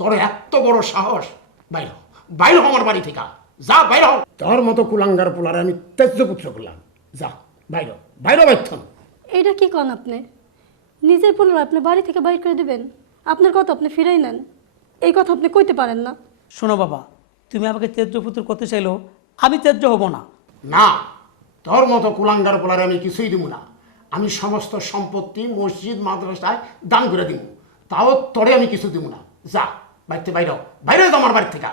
তোর এত বড় সাহস! বাইর হ, বাইর হ আমার বাড়ি থেকে, যা বাইর হ। তোর মতো কুলাঙ্গার পোলারে আমি তেজ্যপুত্র করলাম। যা বাইর হ, বাইর হ বাইথন। এটা কি কন আপনি? নিজের পোলার আপনি বাড়ি থেকে বাইর করে দিবেন? আপনার কথা আপনি ফিরাই নেন, এই কথা আপনি কইতে পারেন না। শোনো বাবা, তুমি আমাকে ত্যায্য পুত্র করতে চাইলেও আমি ত্যায্য হব না। না, তোর মতো কুলাঙ্গার পোলারে আমি কিছুই দিব না। আমি সমস্ত সম্পত্তি মসজিদ মাদ্রাসায় দান করে দিব, তাও তোরে আমি কিছু দিব না। যা বাড়িতে বাইর হ, বাইরে যা আমার বাড়ি থেকে।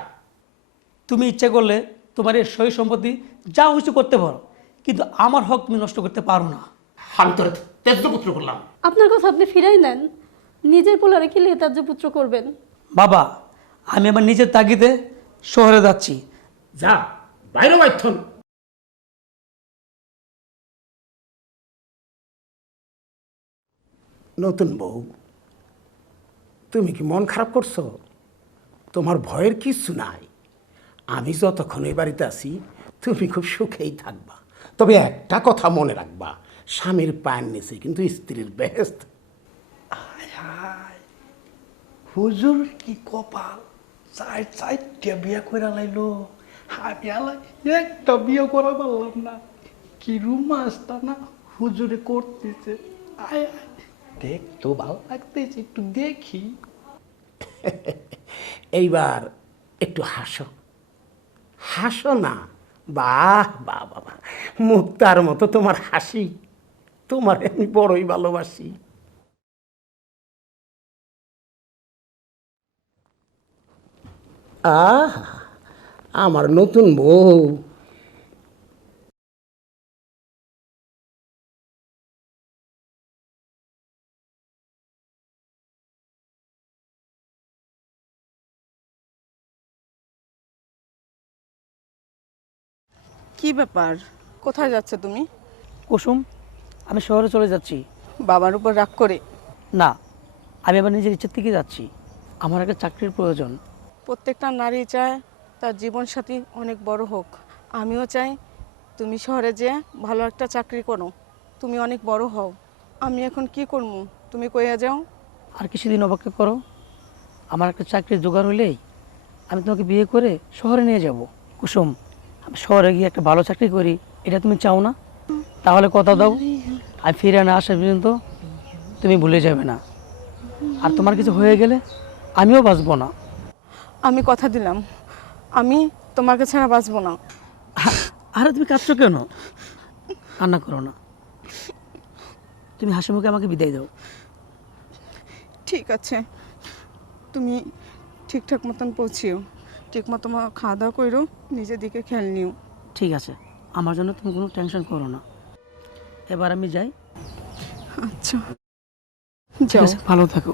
তুমি ইচ্ছা করলে তোমার এই সই সম্পত্তি যা কিছু করতে পারো, কিন্তু আমার হক তুমি নষ্ট করতে পারো না। আমি তোর তেজ্যপুত্র করলাম। আপনার কথা আপনি ফিরাই নেন, নিজের পোলারে কি লিয়ে ত্যায্যপুত্র করবেন? বাবা, আমি আমার নিজের তাগিদে শহরে যাচ্ছি। যা বাইরে বাইথন। নতুন বউ, তুমি কি মন খারাপ করছো? তোমার ভয়ের কিচ্ছু নাই। আমি যতক্ষণ এই বাড়িতে আছি তুমি খুব সুখেই থাকবা। তবে একটা কথা মনে রাখবা, স্বামীর পায়ের নিচে কিন্তু স্ত্রীর বেহেস্ত। হুজুর কি কপাল, চারটা বিয়া করে লাইলো। আমি আলাই একটা বিয়ে করা পারলাম না। কি রুমাসটা না হুজুরে করতেছে। আয় আয়, দেখ তো ভালো লাগতেছে, একটু দেখি। এইবার একটু হাসো, হাসো না। বাহ বাহ বাবা, মুক্তার মতো তোমার হাসি, তোমার আমি বড়ই ভালোবাসি। আহ, আমার নতুন বউ। কি ব্যাপার, কোথায় যাচ্ছে তুমি? কুসুম, আমি শহরে চলে যাচ্ছি। বাবার উপর রাগ করে? না, আমি আমার নিজের ইচ্ছা থেকে যাচ্ছি। আমার একটা চাকরির প্রয়োজন। প্রত্যেকটা নারী চায় তার জীবনসাথী অনেক বড় হোক। আমিও চাই তুমি শহরে যেয়ে ভালো একটা চাকরি করো, তুমি অনেক বড় হও। আমি এখন কি করবো, তুমি কইয়া যাও। আর কিছুদিন অপেক্ষা করো, আমার একটা চাকরির জোগাড় হলেই আমি তোমাকে বিয়ে করে শহরে নিয়ে যাব। কুসুম, আমি শহরে গিয়ে একটা ভালো চাকরি করি, এটা তুমি চাও না? তাহলে কথা দাও, আমি ফিরে না আসা পর্যন্ত তুমি ভুলে যাবে না। আর তোমার কিছু হয়ে গেলে আমিও বাঁচবো না। আমি কথা দিলাম, আমি তোমাকে ছাড়া বাঁচবো না। আরে তুমি কাঁদছো কেন? কান্না করো না, তুমি হাসি মুখে আমাকে বিদায় দাও। ঠিক আছে, তুমি ঠিকঠাক মতন পৌঁছিও, ঠিক মতো খাওয়া দাওয়া করো, নিজের দিকে খেয়াল নিও। ঠিক আছে, আমার জন্য তুমি কোনো টেনশন করো না। এবার আমি যাই। আচ্ছা, ঠিক যাও। আছে, ভালো থাকো।